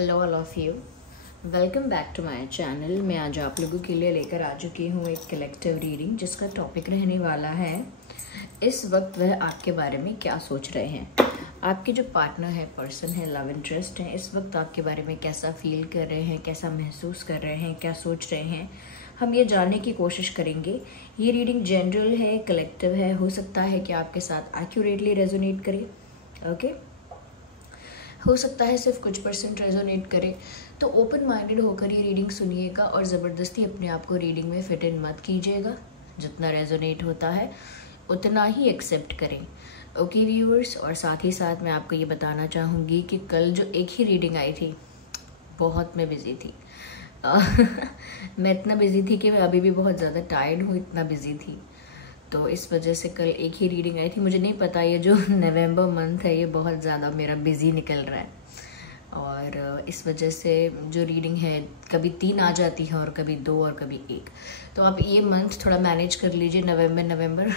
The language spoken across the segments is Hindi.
Hello all of you, welcome back to my channel. मैं आज आप लोगों के लिए लेकर आ चुकी हूँ एक कलेक्टिव रीडिंग जिसका टॉपिक रहने वाला है इस वक्त वह आपके बारे में क्या सोच रहे हैं। आपके जो पार्टनर है, पर्सन है, लव इंटरेस्ट है, इस वक्त आपके बारे में कैसा फील कर रहे हैं, कैसा महसूस कर रहे हैं, क्या सोच रहे हैं, हम ये जानने की कोशिश करेंगे। ये रीडिंग जनरल है, कलेक्टिव है, हो सकता है कि आपके साथ एक्यूरेटली रेजोनेट करे। ओके, हो सकता है सिर्फ कुछ % रेजोनेट करे। तो ओपन माइंडेड होकर ये रीडिंग सुनिएगा और ज़बरदस्ती अपने आप को रीडिंग में फिट इन मत कीजिएगा। जितना रेजोनेट होता है उतना ही एक्सेप्ट करें। ओके व्यूअर्स, और साथ ही साथ मैं आपको ये बताना चाहूँगी कि कल जो एक ही रीडिंग आई थी, बहुत मैं बिज़ी थी। मैं इतना बिज़ी थी कि मैं अभी भी बहुत ज़्यादा टायर्ड हूँ, इतना बिज़ी थी। तो इस वजह से कल एक ही रीडिंग आई थी। मुझे नहीं पता, ये जो नवंबर मंथ है ये बहुत ज़्यादा मेरा बिज़ी निकल रहा है और इस वजह से जो रीडिंग है कभी 3 आ जाती है और कभी 2 और कभी 1। तो आप ये मंथ थोड़ा मैनेज कर लीजिए। नवंबर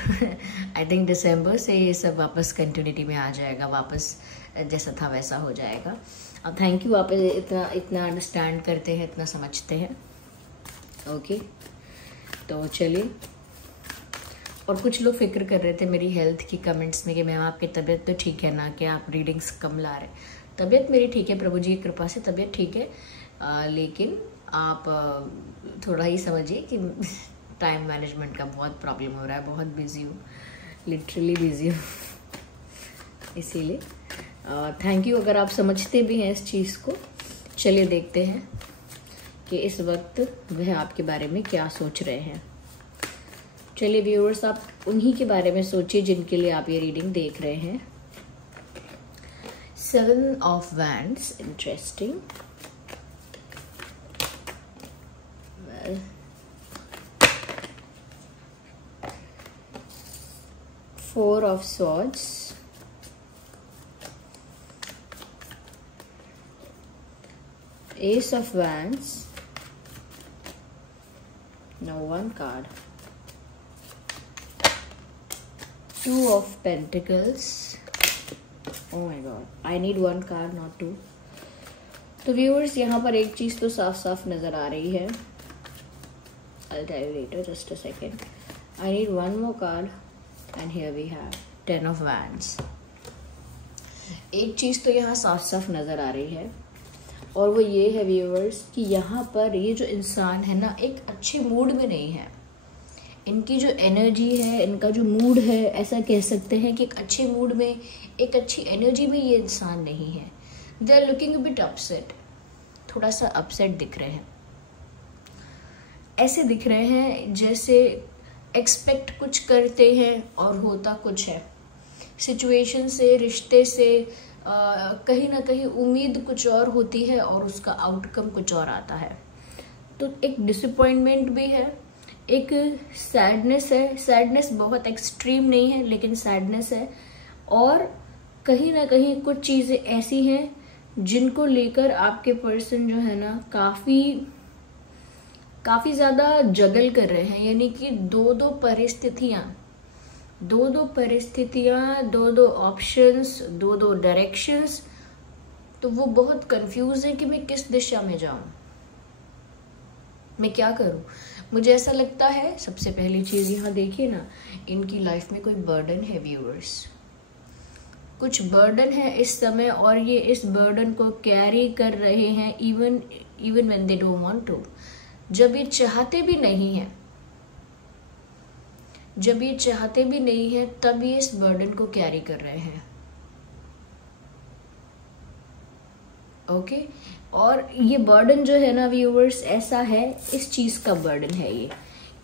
आई थिंक दिसंबर से ये सब वापस कंटिन्यूटी में आ जाएगा, वापस जैसा था वैसा हो जाएगा। अब थैंक यू, आप इतना अंडरस्टैंड करते हैं, इतना समझते हैं। ओके, तो चलिए। और कुछ लोग फिक्र कर रहे थे मेरी हेल्थ की कमेंट्स में कि मैम आपकी तबीयत तो ठीक है ना, कि आप रीडिंग्स कम ला रहे। तबीयत मेरी ठीक है, प्रभु जी की कृपा से तबीयत ठीक है। लेकिन आप थोड़ा ही समझिए कि टाइम मैनेजमेंट का बहुत प्रॉब्लम हो रहा है। बहुत बिजी हूँ, लिटरली बिजी हूँ, इसीलिए थैंक यू अगर आप समझते भी हैं इस चीज़ को। चलिए देखते हैं कि इस वक्त वह आपके बारे में क्या सोच रहे हैं। चलिए व्यूअर्स, आप उन्हीं के बारे में सोचिए जिनके लिए आप ये रीडिंग देख रहे हैं। 7 of wands, interesting. 4 of swords, ace of wands, no one card, 2 of Pentacles. Oh my God, I need 1 card, not 2. तो व्यूअर्स, यहाँ पर एक चीज़ तो साफ साफ नज़र आ रही है। I'll tell you later, just a second. I need 1 more card and here we have 10 of Wands. एक चीज़ तो यहाँ साफ साफ नज़र आ रही है और वो ये है व्यूअर्स कि यहाँ पर ये जो इंसान है ना, एक अच्छे मूड में नहीं है। इनकी जो एनर्जी है, इनका जो मूड है, ऐसा कह सकते हैं कि एक अच्छे मूड में, एक अच्छी एनर्जी में ये इंसान नहीं है। They are looking a bit upset, थोड़ा सा अपसेट दिख रहे हैं। ऐसे दिख रहे हैं जैसे एक्सपेक्ट कुछ करते हैं और होता कुछ है। सिचुएशन से, रिश्ते से कहीं ना कहीं उम्मीद कुछ और होती है और उसका आउटकम कुछ और आता है। तो एक डिसअपॉइंटमेंट भी है, एक सैडनेस है। सैडनेस बहुत एक्सट्रीम नहीं है लेकिन सैडनेस है। और कहीं ना कहीं कुछ चीज़ें ऐसी हैं जिनको लेकर आपके पर्सन जो है ना काफ़ी ज़्यादा जगल कर रहे हैं। यानी कि दो परिस्थितियाँ, दो ऑप्शंस, दो डायरेक्शंस। तो वो बहुत कंफ्यूज है कि मैं किस दिशा में जाऊँ, मैं क्या करूँ। मुझे ऐसा लगता है, सबसे पहली चीज़ यहाँ देखिए ना, इनकी लाइफ में कोई बर्डन है व्यूअर्स, कुछ बर्डन है इस समय और ये इस बर्डन को कैरी कर रहे हैं even when they don't want to. जब ये चाहते भी नहीं है तब ये इस बर्डन को कैरी कर रहे हैं। ओके, और ये बर्डन जो है ना व्यूअर्स, ऐसा है, इस चीज़ का बर्डन है ये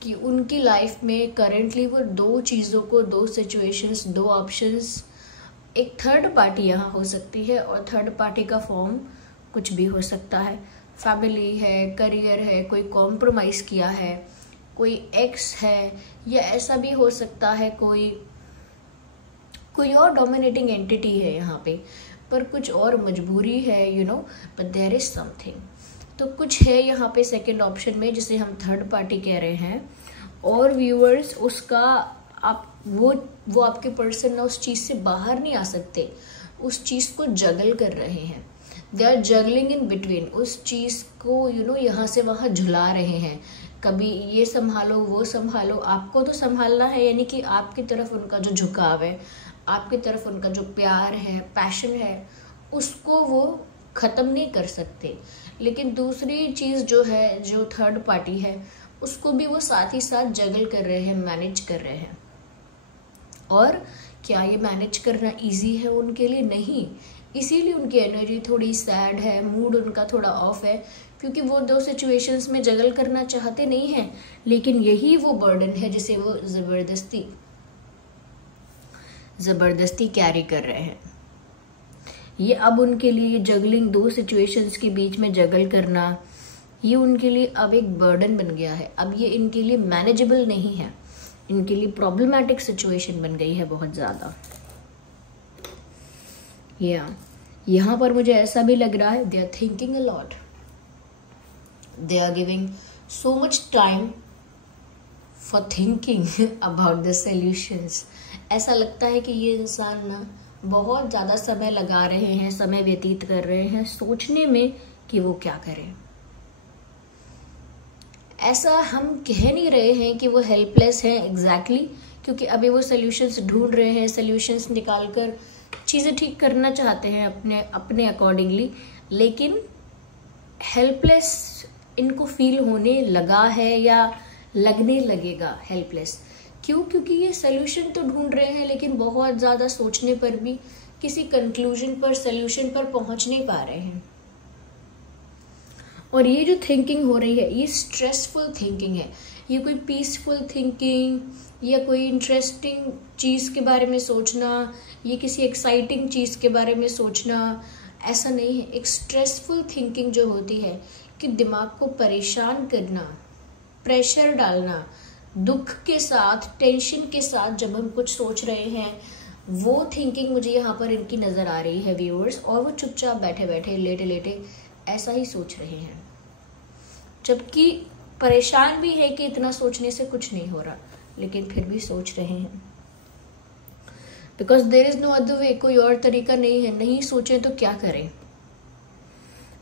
कि उनकी लाइफ में करेंटली वो 2 चीज़ों को, 2 सिचुएशंस, 2 ऑप्शंस, एक थर्ड पार्टी यहाँ हो सकती है और थर्ड पार्टी का फॉर्म कुछ भी हो सकता है। फैमिली है, करियर है, कोई कॉम्प्रोमाइज़ किया है, कोई एक्स है, या ऐसा भी हो सकता है कोई और डोमिनेटिंग एंटिटी है यहाँ पे, पर कुछ और मजबूरी है, you know, but there is something. तो कुछ है यहाँ पे सेकंड ऑप्शन में जिसे हम थर्ड पार्टी कह रहे हैं। और व्यूअर्स, उसका आप वो आपके पर्सन ना उस चीज़ से बाहर नहीं आ सकते, उस चीज़ को जगल कर रहे हैं। They are juggling in between, उस चीज को यहाँ से वहां झुला रहे हैं। कभी ये संभालो वो संभालो, आपको तो संभालना है, यानी कि आपकी तरफ उनका जो झुकाव है, आपकी तरफ उनका जो प्यार है, पैशन है, उसको वो खत्म नहीं कर सकते। लेकिन दूसरी चीज जो है, जो थर्ड पार्टी है, उसको भी वो साथ ही साथ जगल कर रहे हैं, मैनेज कर रहे हैं। और क्या ये मैनेज करना इजी है उनके लिए? नहीं। इसीलिए उनकी एनर्जी थोड़ी सैड है, मूड उनका थोड़ा ऑफ है, क्योंकि वो दो सिचुएशंस में जगल करना चाहते नहीं हैं, लेकिन यही वो बर्डन है जिसे वो जबरदस्ती कैरी कर रहे हैं। ये अब उनके लिए जगलिंग, दो सिचुएशंस के बीच में जगल करना, ये उनके लिए अब एक बर्डन बन गया है। अब ये इनके लिए मैनेजेबल नहीं है, इनके लिए प्रॉब्लमैटिक सिचुएशन बन गई है बहुत ज्यादा। यहाँ पर मुझे ऐसा भी लग रहा है, they are thinking a lot, they are giving so much time for thinking about the solutions. ऐसा लगता है कि ये इंसान ना बहुत ज्यादा समय लगा रहे हैं, समय व्यतीत कर रहे हैं सोचने में कि वो क्या करें। ऐसा हम कह नहीं रहे हैं कि वो हेल्पलेस हैं एग्जैक्टली, क्योंकि अभी वो सॉल्यूशंस ढूंढ रहे हैं, सॉल्यूशंस निकालकर चीजें ठीक करना चाहते हैं अपने अकॉर्डिंगली, लेकिन हेल्पलेस इनको फील होने लगा है या लगने लगेगा हेल्पलेस। क्यों? क्योंकि ये सॉल्यूशन तो ढूंढ रहे हैं, लेकिन बहुत ज्यादा सोचने पर भी किसी कंक्लूजन पर, सॉल्यूशन पर पहुंच नहीं पा रहे हैं। और ये जो थिंकिंग हो रही है, ये स्ट्रेसफुल थिंकिंग है। ये कोई पीसफुल थिंकिंग या कोई इंटरेस्टिंग चीज के बारे में सोचना, ये किसी एक्साइटिंग चीज के बारे में सोचना, ऐसा नहीं है। एक स्ट्रेसफुल थिंकिंग जो होती है कि दिमाग को परेशान करना, प्रेशर डालना, दुख के साथ, टेंशन के साथ जब हम कुछ सोच रहे हैं, वो थिंकिंग मुझे यहाँ पर इनकी नजर आ रही है व्यूअर्स। और वो चुपचाप बैठे बैठे, लेटे लेटे ऐसा ही सोच रहे हैं, जबकि परेशान भी है कि इतना सोचने से कुछ नहीं हो रहा, लेकिन फिर भी सोच रहे हैं। Because there is no other way, कोई और तरीका नहीं है। नहीं सोचे तो क्या करें?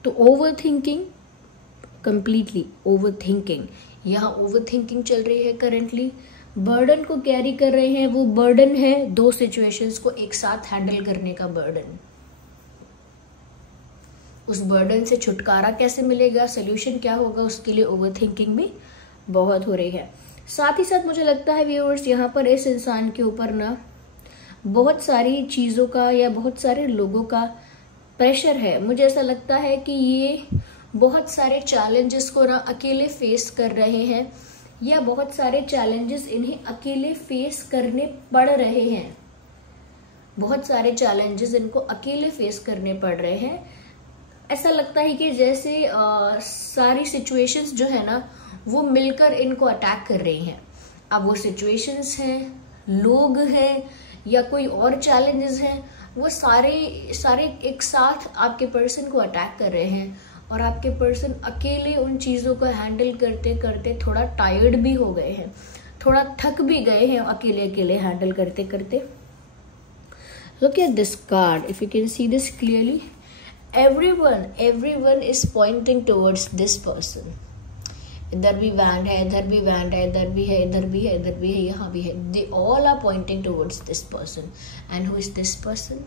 तो over thinking, completely over thinking, यहाँ ओवर थिंकिंग चल रही है करेंटली। बर्डन को कैरी कर रहे हैं, वो बर्डन है दो सिचुएशंस को एक साथ हैंडल करने का बर्डन। उस बर्डन से छुटकारा कैसे मिलेगा, सोल्यूशन क्या होगा, उसके लिए ओवर थिंकिंग भी बहुत हो रही है। साथ ही साथ मुझे लगता है व्यूअर्स, यहाँ पर इस इंसान के ऊपर ना बहुत सारी चीजों का या बहुत सारे लोगों का प्रेशर है। मुझे ऐसा लगता है कि ये बहुत सारे चैलेंजेस को ना अकेले फेस कर रहे हैं, या बहुत सारे चैलेंजेस इन्हें अकेले फेस करने पड़ रहे हैं। बहुत सारे चैलेंजेस इनको अकेले फेस करने पड़ रहे हैं। ऐसा लगता है कि जैसे सारी सिचुएशंस जो है ना, वो मिलकर इनको अटैक कर रही हैं। अब वो सिचुएशंस हैं, लोग हैं, या कोई और चैलेंजेस हैं, वो सारे एक साथ आपके पर्सन को अटैक कर रहे हैं। और आपके पर्सन अकेले उन चीजों को हैंडल करते करते थोड़ा टायर्ड भी हो गए हैं, थोड़ा थक भी गए हैं अकेले अकेले हैंडल करते करते। Look at this card. If you can see this clearly, everyone is pointing towards this person. इधर भी बैंड है, इधर भी बैंड है, इधर भी है, इधर भी है, इधर भी है, यहाँ भी है। They all are pointing towards this person. And who is this person?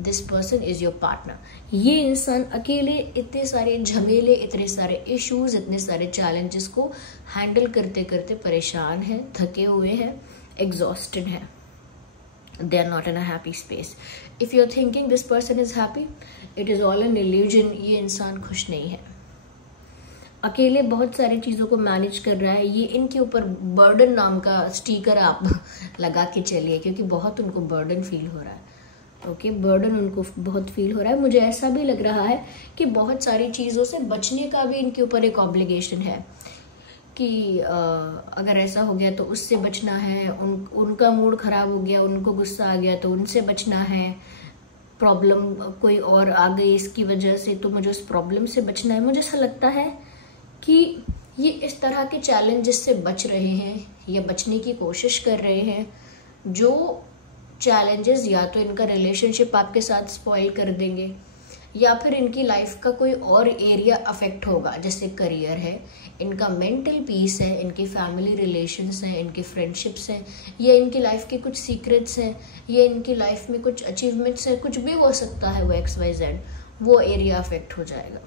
This person is your partner. ये इंसान अकेले इतने सारे झमेले, इतने सारे इश्यूज, इतने सारे चैलेंजेस को हैंडल करते करते परेशान है, थके हुए हैं, एग्जॉस्टेड है। They are not in a happy space. If you're thinking this person is happy, it is all an illusion. ये इंसान खुश नहीं है, अकेले बहुत सारी चीजों को मैनेज कर रहा है। ये इनके ऊपर बर्डन नाम का स्टिकर आप लगा के चलिए, क्योंकि बहुत उनको बर्डन फील हो रहा है। ओके, बर्डन उनको बहुत फील हो रहा है। मुझे ऐसा भी लग रहा है कि बहुत सारी चीजों से बचने का भी इनके ऊपर एक ऑब्लिगेशन है कि अगर ऐसा हो गया तो उससे बचना है। उनका मूड खराब हो गया, उनको गुस्सा आ गया तो उनसे बचना है। प्रॉब्लम कोई और आ गई इसकी वजह से, तो मुझे उस प्रॉब्लम से बचना है। मुझे ऐसा लगता है कि ये इस तरह के चैलेंजेस से बच रहे हैं या बचने की कोशिश कर रहे हैं, जो चैलेंजेस या तो इनका रिलेशनशिप आपके साथ स्पॉइल कर देंगे, या फिर इनकी लाइफ का कोई और एरिया अफेक्ट होगा, जैसे करियर है, इनका मेंटल पीस है, इनकी फैमिली रिलेशंस हैं, इनकी फ्रेंडशिप्स हैं, या इनकी लाइफ के कुछ सीक्रेट्स हैं, या इनकी लाइफ में कुछ अचीवमेंट्स है, कुछ भी हो सकता है, वो XYZ वो एरिया अफेक्ट हो जाएगा।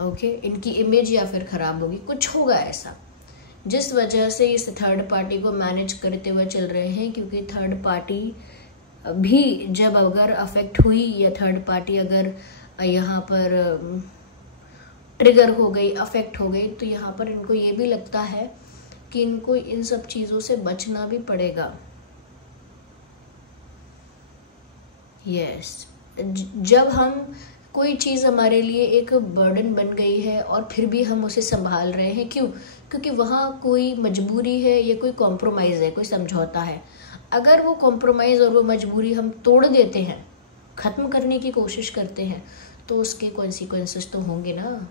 ओके, इनकी इमेज या फिर खराब होगी, कुछ होगा ऐसा जिस वजह से इस थर्ड पार्टी को मैनेज करते हुए चल रहे हैं। क्योंकि थर्ड पार्टी भी जब अगर अफेक्ट हुई या थर्ड पार्टी अगर यहाँ पर ट्रिगर हो गई, अफेक्ट हो गई, तो यहाँ पर इनको ये भी लगता है कि इनको इन सब चीज़ों से बचना भी पड़ेगा। यस, जब हम कोई चीज़ हमारे लिए एक बर्डन बन गई है और फिर भी हम उसे संभाल रहे हैं, क्यों? क्योंकि वहाँ कोई मजबूरी है या कोई कॉम्प्रोमाइज़ है, कोई समझौता है। अगर वो कॉम्प्रोमाइज़ और वो मजबूरी हम तोड़ देते हैं, ख़त्म करने की कोशिश करते हैं, तो उसके कॉन्सिक्वेंसेस तो होंगे ना,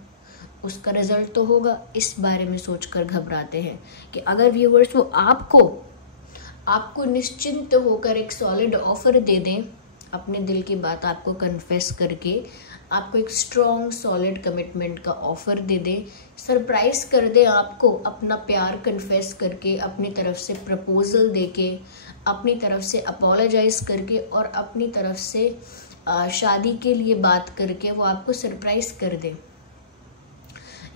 उसका रिजल्ट तो होगा। इस बारे में सोचकर घबराते हैं कि अगर व्यूअर्स वो आपको निश्चिंत होकर एक सॉलिड ऑफर दे दें, अपने दिल की बात आपको कन्फेस करके आपको एक स्ट्रॉन्ग सॉलिड कमिटमेंट का ऑफर दे दे, सरप्राइज कर दे आपको अपना प्यार कन्फेस करके, अपनी तरफ से प्रपोजल देके, अपनी तरफ से अपोलोजाइज करके और अपनी तरफ से शादी के लिए बात करके वो आपको सरप्राइज कर दे,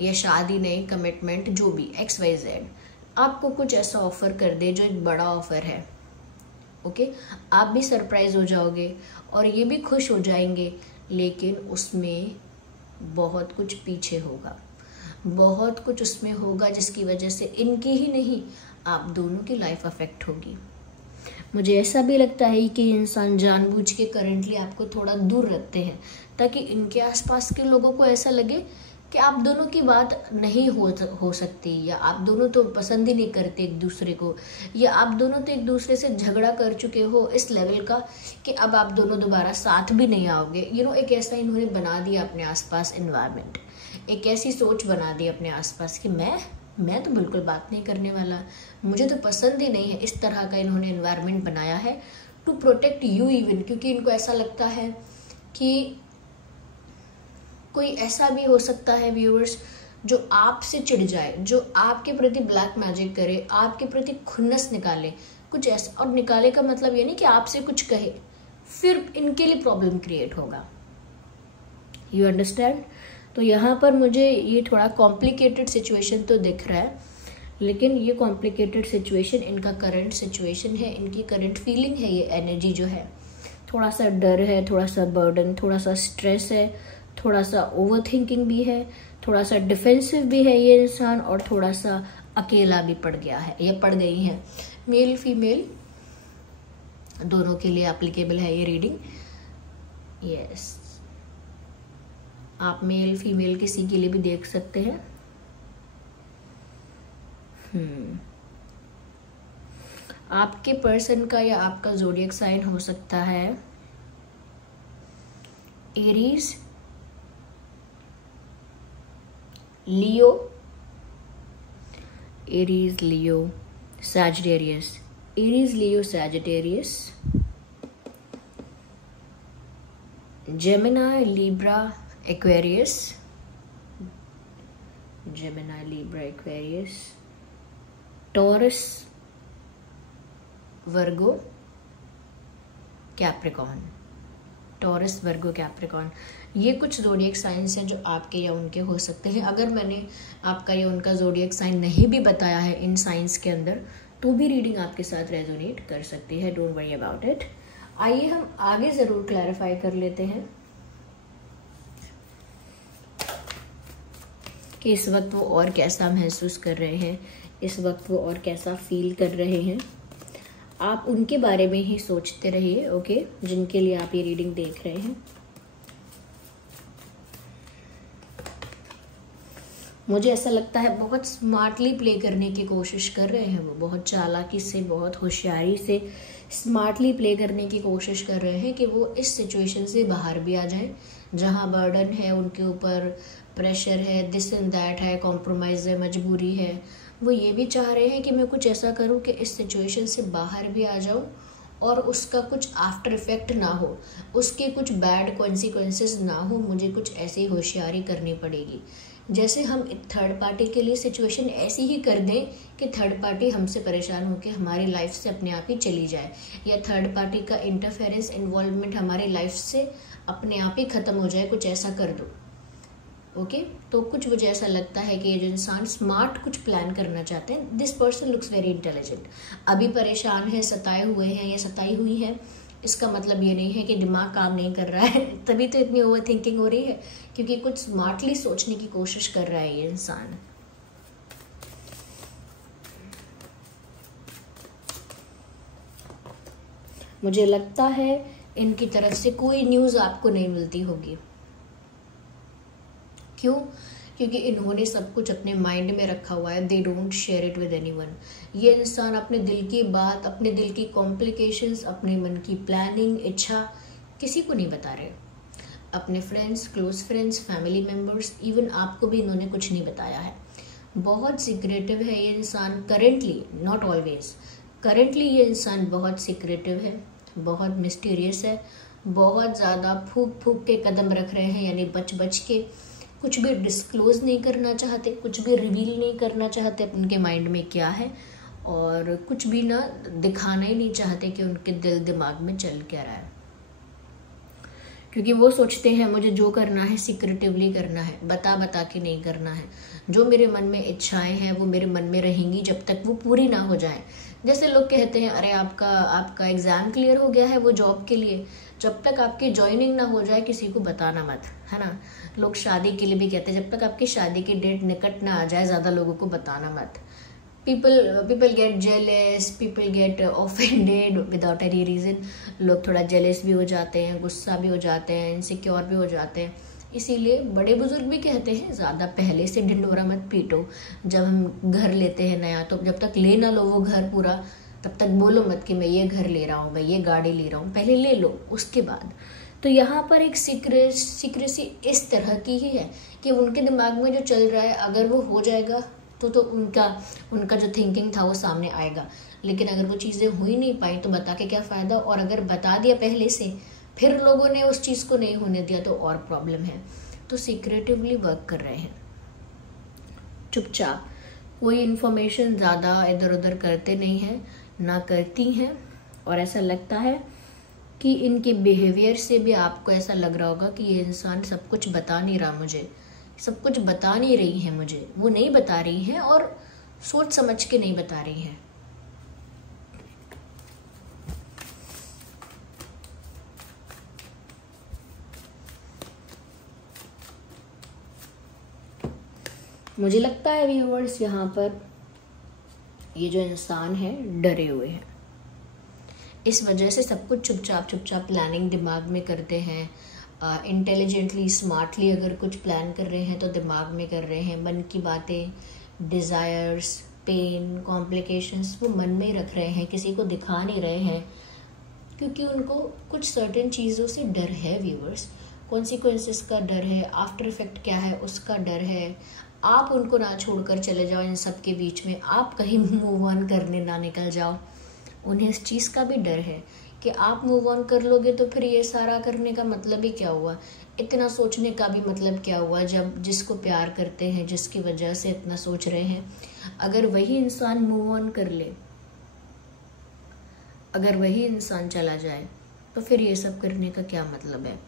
या शादी नहीं, कमिटमेंट, जो भी XYZ आपको कुछ ऐसा ऑफर कर दे जो एक बड़ा ऑफर है। ओके, आप भी सरप्राइज हो जाओगे और ये भी खुश हो जाएंगे, लेकिन उसमें बहुत कुछ पीछे होगा, बहुत कुछ उसमें होगा जिसकी वजह से इनकी ही नहीं, आप दोनों की लाइफ अफेक्ट होगी। मुझे ऐसा भी लगता है कि इंसान जानबूझ के करंटली आपको थोड़ा दूर रखते हैं, ताकि इनके आसपास के लोगों को ऐसा लगे कि आप दोनों की बात नहीं हो सकती, या आप दोनों तो पसंद ही नहीं करते एक दूसरे को, या आप दोनों तो एक दूसरे से झगड़ा कर चुके हो इस लेवल का कि अब आप दोनों दोबारा साथ भी नहीं आओगे। एक ऐसा इन्होंने बना दिया अपने आसपास एनवायरनमेंट, एक ऐसी सोच बना दी अपने आसपास कि मैं तो बिल्कुल बात नहीं करने वाला, मुझे तो पसंद ही नहीं है। इस तरह का इन्होंने एनवायरनमेंट बनाया है टू प्रोटेक्ट यू इवन, क्योंकि इनको ऐसा लगता है कि कोई ऐसा भी हो सकता है व्यूअर्स जो आपसे चिढ़ जाए, जो आपके प्रति ब्लैक मैजिक करे, आपके प्रति खुन्नस निकाले, कुछ ऐसा। और निकाले का मतलब ये नहीं कि आपसे कुछ कहे, फिर इनके लिए प्रॉब्लम क्रिएट होगा। You understand? तो यहाँ पर मुझे ये थोड़ा कॉम्प्लिकेटेड सिचुएशन तो दिख रहा है, लेकिन ये कॉम्प्लिकेटेड सिचुएशन इनका करंट सिचुएशन है, इनकी करंट फीलिंग है। ये एनर्जी जो है, थोड़ा सा डर है, थोड़ा सा बर्डन, थोड़ा सा स्ट्रेस है, थोड़ा सा ओवर थिंकिंग भी है, थोड़ा सा डिफेंसिव भी है ये इंसान, और थोड़ा सा अकेला भी पड़ गया है या पड़ गई है। मेल फीमेल दोनों के लिए एप्लीकेबल है ये रीडिंग। यस, आप मेल फीमेल किसी के लिए भी देख सकते हैं। आपके पर्सन का या आपका ज़ोडिएक साइन हो सकता है Aries, Leo, Aries, Leo, Sagittarius, Aries, Leo, Sagittarius, Gemini, Libra, Aquarius, Gemini, Libra, Aquarius, Taurus, Virgo, Capricorn. Taurus, Virgo, Capricorn, ये कुछ ज़ोडिएक साइंस हैं जो आपके या उनके हो सकते हैं। अगर मैंने आपका या उनका ज़ोडिएक साइन नहीं भी बताया है इन साइंस के अंदर, तो भी रीडिंग आपके साथ रेजोनेट कर सकती है। Don't worry about it. आइए हम आगे ज़रूर क्लैरिफाई कर लेते हैं कि इस वक्त वो और कैसा महसूस कर रहे हैं, इस वक्त वो और कैसा फील कर रहे हैं। आप उनके बारे में ही सोचते रहिए, ओके, जिनके लिए आप ये रीडिंग देख रहे हैं। मुझे ऐसा लगता है बहुत स्मार्टली प्ले करने की कोशिश कर रहे हैं वो, बहुत चालाकी से, बहुत होशियारी से स्मार्टली प्ले करने की कोशिश कर रहे हैं कि वो इस सिचुएशन से बाहर भी आ जाए, जहाँ बर्डन है उनके ऊपर, प्रेशर है, दिस एंड दैट है, कॉम्प्रोमाइज़ है, मजबूरी है। वो ये भी चाह रहे हैं कि मैं कुछ ऐसा करूं कि इस सिचुएशन से बाहर भी आ जाऊं और उसका कुछ आफ्टर इफेक्ट ना हो, उसके कुछ बैड कॉन्सिक्वेंसेस ना हो, मुझे कुछ ऐसी होशियारी करनी पड़ेगी। जैसे हम थर्ड पार्टी के लिए सिचुएशन ऐसी ही कर दें कि थर्ड पार्टी हमसे परेशान होकर हमारी लाइफ से अपने आप ही चली जाए, या थर्ड पार्टी का इंटरफेरेंस इन्वॉल्वमेंट हमारी लाइफ से अपने आप ही ख़त्म हो जाए, कुछ ऐसा कर दो। ओके तो कुछ मुझे ऐसा लगता है कि ये जो इंसान स्मार्ट कुछ प्लान करना चाहते हैं, this person looks very intelligent. अभी परेशान है, सताए हुए हैं या सताई हुई है, इसका मतलब ये नहीं है कि दिमाग काम नहीं कर रहा है, तभी तो इतनी ओवर थिंकिंग हो रही है, क्योंकि कुछ स्मार्टली सोचने की कोशिश कर रहा है ये इंसान। मुझे लगता है इनकी तरफ से कोई न्यूज़ आपको नहीं मिलती होगी। क्यों? क्योंकि इन्होंने सब कुछ अपने माइंड में रखा हुआ है, they don't share it with anyone. ये इंसान अपने दिल की बात, अपने दिल की कॉम्प्लिकेशंस, अपने मन की प्लानिंग, इच्छा किसी को नहीं बता रहे। अपने friends, close friends, family members, even आपको भी इन्होंने कुछ नहीं बताया है। बहुत सीक्रेटिव है ये इंसान करेंटली, नॉट ऑलवेज। करेंटली ये इंसान बहुत सीक्रेटिव है, बहुत मिस्टीरियस है, बहुत ज़्यादा फूक फूक के कदम रख रहे हैं, यानी बच बच के कुछ भी डिस्क्लोज नहीं करना चाहते, कुछ भी रिवील नहीं करना चाहते उनके माइंड में क्या है, और कुछ भी ना दिखाना ही नहीं चाहते कि उनके दिल दिमाग में चल क्या रहा है। क्योंकि वो सोचते हैं मुझे जो करना है सीक्रेटिवली करना है, बता बता के नहीं करना है। जो मेरे मन में इच्छाएं हैं वो मेरे मन में रहेंगी जब तक वो पूरी ना हो जाएं। जैसे लोग कहते हैं अरे आपका एग्ज़ाम क्लियर हो गया है वो जॉब के लिए, जब तक आपकी ज्वाइनिंग ना हो जाए किसी को बताना मत, है ना। लोग शादी के लिए भी कहते हैं जब तक आपकी शादी की डेट निकट ना आ जाए ज़्यादा लोगों को बताना मत। People get jealous, people get offended without any reason. लोग थोड़ा जेलस भी हो जाते हैं, गुस्सा भी हो जाते हैं, इनसिक्योर भी हो जाते हैं। इसीलिए बड़े बुजुर्ग भी कहते हैं ज़्यादा पहले से ढिंढोरा मत पीटो। जब हम घर लेते हैं नया, तो जब तक ले ना लो वो घर पूरा, तब तक बोलो मत कि मैं ये घर ले रहा हूँ, मैं ये गाड़ी ले रहा हूँ, पहले ले लो उसके बाद। तो यहाँ पर एक सीक्रेसी इस तरह की ही है कि उनके दिमाग में जो चल रहा है अगर वो हो जाएगा तो उनका जो थिंकिंग था वो सामने आएगा। लेकिन अगर वो चीज़ें हो ही नहीं पाई तो बता के क्या फ़ायदा, और अगर बता दिया पहले से फिर लोगों ने उस चीज़ को नहीं होने दिया तो और प्रॉब्लम है। तो सीक्रेटिवली वर्क कर रहे हैं, चुपचाप, कोई इन्फॉर्मेशन ज़्यादा इधर उधर करते नहीं हैं, ना करती हैं। और ऐसा लगता है कि इनके बिहेवियर से भी आपको ऐसा लग रहा होगा कि ये इंसान सब कुछ बता नहीं रहा मुझे, सब कुछ बता नहीं रही है मुझे, वो नहीं बता रही हैं और सोच समझ के नहीं बता रही हैं। मुझे लगता है व्यूअर्स यहाँ पर ये जो इंसान है डरे हुए हैं, इस वजह से सब कुछ चुपचाप प्लानिंग दिमाग में करते हैं। इंटेलिजेंटली स्मार्टली अगर कुछ प्लान कर रहे हैं तो दिमाग में कर रहे हैं। मन की बातें, डिज़ायर्स, पेन, कॉम्प्लिकेशंस वो मन में ही रख रहे हैं, किसी को दिखा नहीं रहे हैं, क्योंकि उनको कुछ सर्टेन चीज़ों से डर है व्यूअर्स। कॉन्सिक्वेंसेस का डर है, आफ्टर इफेक्ट क्या है उसका डर है। आप उनको ना छोड़कर चले जाओ इन सब के बीच में, आप कहीं मूव ऑन करने ना निकल जाओ। उन्हें इस चीज़ का भी डर है कि आप मूव ऑन कर लोगे तो फिर ये सारा करने का मतलब ही क्या हुआ, इतना सोचने का भी मतलब क्या हुआ, जब जिसको प्यार करते हैं, जिसकी वजह से इतना सोच रहे हैं, अगर वही इंसान मूव ऑन कर ले, अगर वही इंसान चला जाए तो फिर ये सब करने का क्या मतलब है।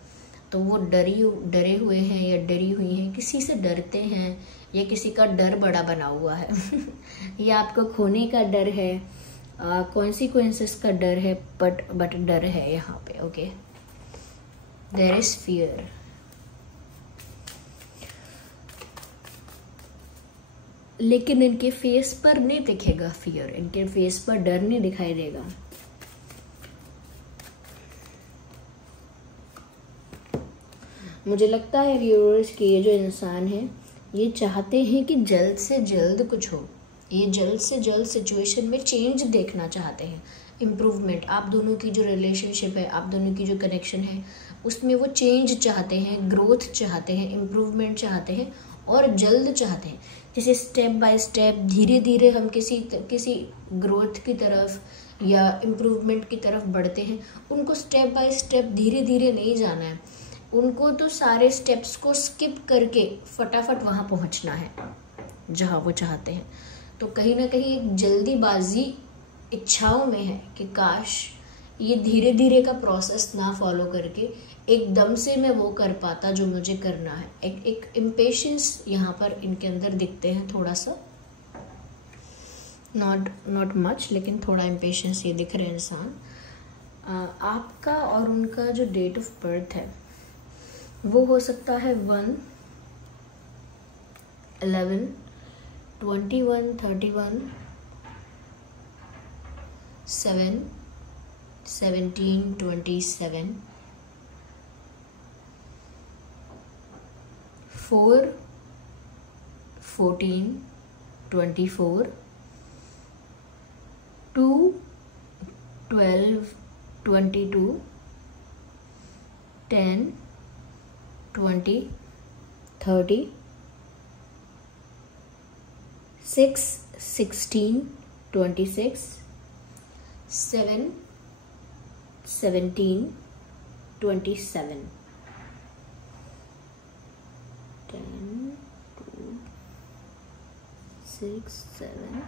तो वो डरे हुए हैं या डरी हुई हैं, किसी से डरते हैं या किसी का डर बड़ा बना हुआ है या आपको खोने का डर है, कॉन्सिक्वेंसेस का डर है, बट डर है यहाँ पे। Okay, there is fear. लेकिन इनके फेस पर नहीं दिखेगा फियर, इनके फेस पर डर नहीं दिखाई देगा। मुझे लगता है व्यूअर्स कि ये जो इंसान है ये चाहते हैं कि जल्द से जल्द कुछ हो, ये जल्द से जल्द सिचुएशन में चेंज देखना चाहते हैं, इम्प्रूवमेंट। आप दोनों की जो रिलेशनशिप है, आप दोनों की जो कनेक्शन है, उसमें वो चेंज चाहते हैं, ग्रोथ चाहते हैं, इम्प्रूवमेंट चाहते हैं और जल्द चाहते हैं। जैसे स्टेप बाय स्टेप धीरे धीरे हम किसी ग्रोथ की तरफ या इम्प्रूवमेंट की तरफ बढ़ते हैं, उनको स्टेप बाय स्टेप धीरे धीरे नहीं जाना है, उनको तो सारे स्टेप्स को स्किप करके फटाफट वहाँ पहुँचना है जहाँ वो चाहते हैं। तो कहीं ना कहीं एक जल्दीबाजी इच्छाओं में है कि काश ये धीरे धीरे का प्रोसेस ना फॉलो करके एकदम से मैं वो कर पाता जो मुझे करना है। एक इम्पेशंस यहाँ पर इनके अंदर दिखते हैं, थोड़ा सा, नॉट मच, लेकिन थोड़ा इम्पेशंस ये दिख रहे हैं इंसान। आपका और उनका जो डेट ऑफ बर्थ है वो हो सकता है 1, 11, 21, 31, 7, 17, 27, 4, 14, 24, 2, 12, 22, 10, 20, 30, 6, 16, 26, 7, 17, 27, 10, 2, 6, 7,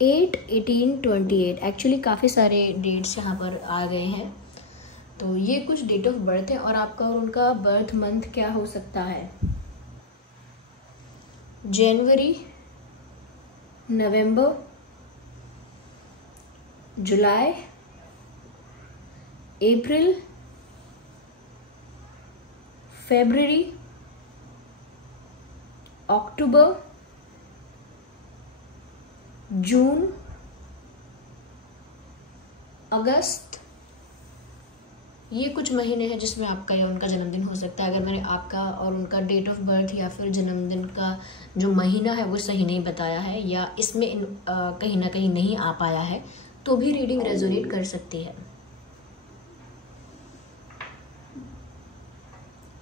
8, 18, 28। एक्चुअली काफ़ी सारे डेट्स यहाँ पर आ गए हैं। तो ये कुछ डेट ऑफ बर्थ है। और आपका और उनका बर्थ मंथ क्या हो सकता है? जनवरी, नवंबर, जुलाई, अप्रैल, फरवरी, अक्टूबर, जून, अगस्त। ये कुछ महीने हैं जिसमें आपका या उनका जन्मदिन हो सकता है। अगर मैंने आपका और उनका डेट ऑफ बर्थ या फिर जन्मदिन का जो महीना है वो सही नहीं बताया है या इसमें कहीं ना कहीं नहीं आ पाया है, तो भी रीडिंग रेजोनेट कर सकती है।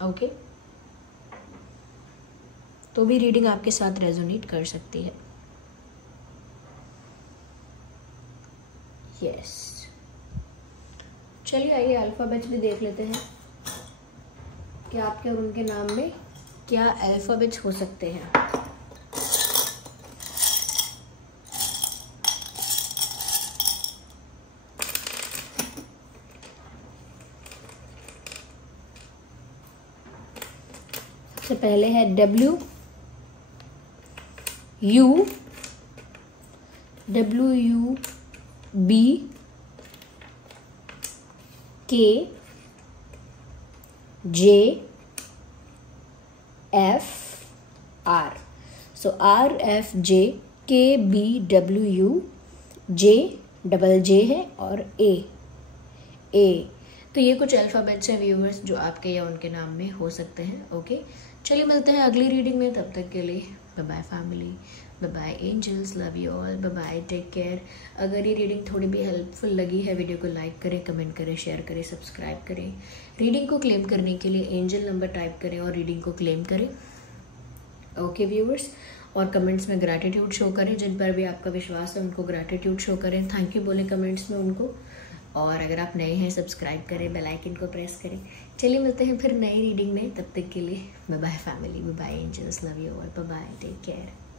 ओके, तो भी रीडिंग आपके साथ रेजोनेट कर सकती है। यस, चलिए आइए अल्फ़ाबेट्स भी देख लेते हैं कि आपके और उनके नाम में क्या अल्फ़ाबेट्स हो सकते हैं। सबसे पहले है W, U, B, K, J, F, R. So R, F, J, K, B, W, U, J, double J है और A. तो ये कुछ अल्फ़ाबेट्स हैं व्यूअर्स जो आपके या उनके नाम में हो सकते हैं। ओके, चलिए मिलते हैं अगली रीडिंग में। तब तक के लिए bye bye family, bye bye angels, love you all, bye bye, take care. अगर ये रीडिंग थोड़ी भी हेल्पफुल लगी है, वीडियो को लाइक करें, कमेंट करें, शेयर करें, सब्सक्राइब करें। रीडिंग को क्लेम करने के लिए एंजल नंबर टाइप करें और रीडिंग को क्लेम करें। ओके व्यूअर्स, और कमेंट्स में ग्रैटिट्यूड शो करें। जिन पर भी आपका विश्वास है उनको ग्रैटिट्यूड शो करें, थैंक यू बोलें कमेंट्स में उनको। और अगर आप नए हैं सब्सक्राइब करें, बेल आइकन को प्रेस करें। चलिए मिलते हैं फिर नई रीडिंग में, तब तक के लिए bye bye family, bye bye angels, love you all, bye bye, take care.